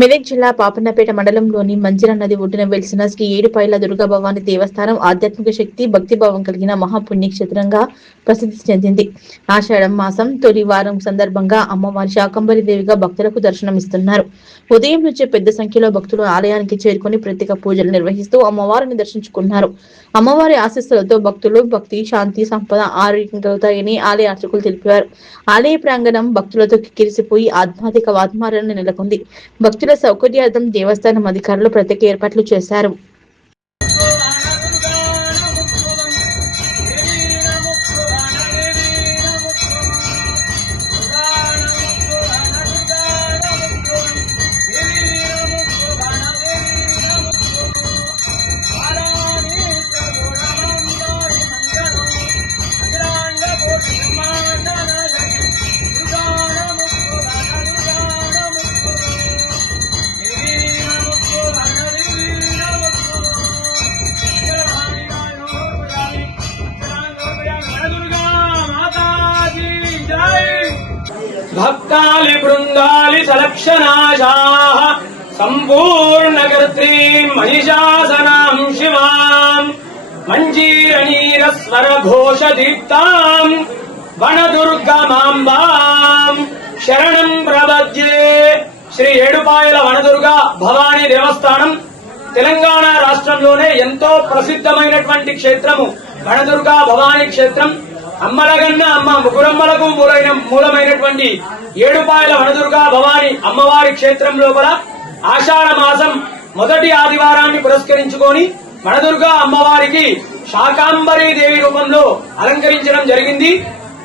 మెదక్ జిల్లా పాపన్నపేట మండలంలోని మంజిరా నది ఒడ్డున వెలిసిన శ్రీ ఏడుపాయల దుర్గా భవాని దేవస్థానం ఆధ్యాత్మిక శక్తి భక్తిభావం కలిగిన మహాపుణ్యక్షేత్రంగా ప్రసిద్ధి చెందింది. ఆషాఢం మాసం తొలి వారం సందర్భంగా అమ్మవారి శాకంబరి దేవిగా భక్తులకు దర్శనమిస్తున్నారు. ఉదయం నుంచే పెద్ద సంఖ్యలో భక్తులు ఆలయానికి చేరుకుని ప్రత్యేక పూజలు నిర్వహిస్తూ అమ్మవారిని దర్శించుకున్నారు. అమ్మవారి ఆశీస్సులతో భక్తులు భక్తి, శాంతి, సంపద, ఆరోగ్యం కలుగుతాయని ఆలయ అర్చకులు తెలిపారు. ఆలయ ప్రాంగణం భక్తులతో కిక్కిరిసిపోయి ఆధ్యాత్మిక వాతావరణం నెలకొంది. భక్తుల సౌకర్యార్థం దేవస్థానం అధికారులు ప్రత్యేక ఏర్పాట్లు చేశారు. भक्तालि बृंदालि सलक्षणाशाः सम्पूर्णकर्त्रीं महिषासनां शिवां मञ्जीरनीरस्वर घोषदीप्तां वनदुर्गमाम्बां शरणं प्रपद्ये। శ్రీ ఏడుపాయల వనదుర్గ భవానీ దేవస్థానం తెలంగాణ రాష్ట్రంలోనే ఎంతో ప్రసిద్ధమైనటువంటి క్షేత్రము వనదుర్గ భవానీ క్షేత్రం. అమ్మలగన్న అమ్మ ముగ్గురమ్మలకు మూలమైనటువంటి ఏడుపాయల వనదుర్గ భవానీ అమ్మవారి క్షేత్రం లోపల ఆషాఢ మాసం మొదటి ఆదివారాన్ని పురస్కరించుకొని వనదుర్గ అమ్మవారికి శాకంబరీ దేవి రూపంలో అలంకరించడం జరిగింది.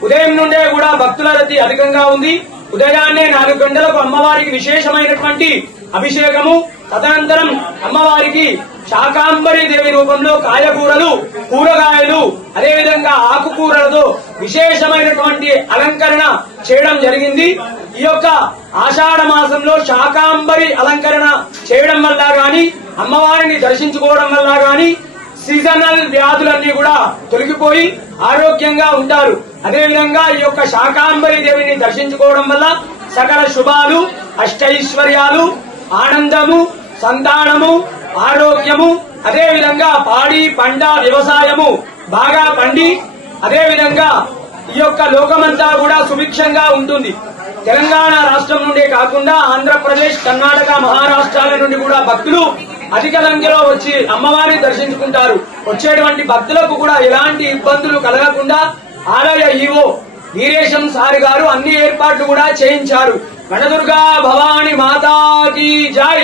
ఉదయం నుండే కూడా భక్తుల రద్దీ అధికంగా ఉంది. ఉదయాన్నే 4 గంటలకు అమ్మవారికి విశేషమైనటువంటి అభిషేకము, తదనంతరం అమ్మవారికి శాకంబరీ దేవి రూపంలో కాయగూరలు, కూరగాయలు, అదేవిధంగా ఆకుకూరలతో విశేషమైనటువంటి అలంకరణ చేయడం జరిగింది. ఈ యొక్క ఆషాఢ మాసంలో శాకంబరీ అలంకరణ చేయడం వల్ల గాని, అమ్మవారిని దర్శించుకోవడం వల్ల గాని సీజనల్ వ్యాధులన్నీ కూడా తొలగిపోయి ఆరోగ్యంగా ఉంటారు. అదేవిధంగా ఈ యొక్క శాకంబరీ దేవిని దర్శించుకోవడం వల్ల సకల శుభాలు, అష్టైశ్వర్యాలు, ఆనందము, సంతానము, ఆరోగ్యము, అదేవిధంగా పాడి పంట వ్యవసాయము బాగా పండి అదేవిధంగా ఈ యొక్క లోకమంతా కూడా సుభిక్షంగా ఉంటుంది. తెలంగాణ రాష్ట్రం నుండే కాకుండా ఆంధ్రప్రదేశ్, కర్ణాటక, మహారాష్ట్రాల నుండి కూడా భక్తులు అధిక సంఖ్యలో వచ్చి అమ్మవారిని దర్శించుకుంటారు. వచ్చేటువంటి భక్తులకు కూడా ఎలాంటి ఇబ్బందులు కలగకుండా ఆలయ ఈవో వీరేశం సారి గారు అన్ని ఏర్పాట్లు కూడా చేయించారు. వనదుర్గా భవానీ మాతాకి జై.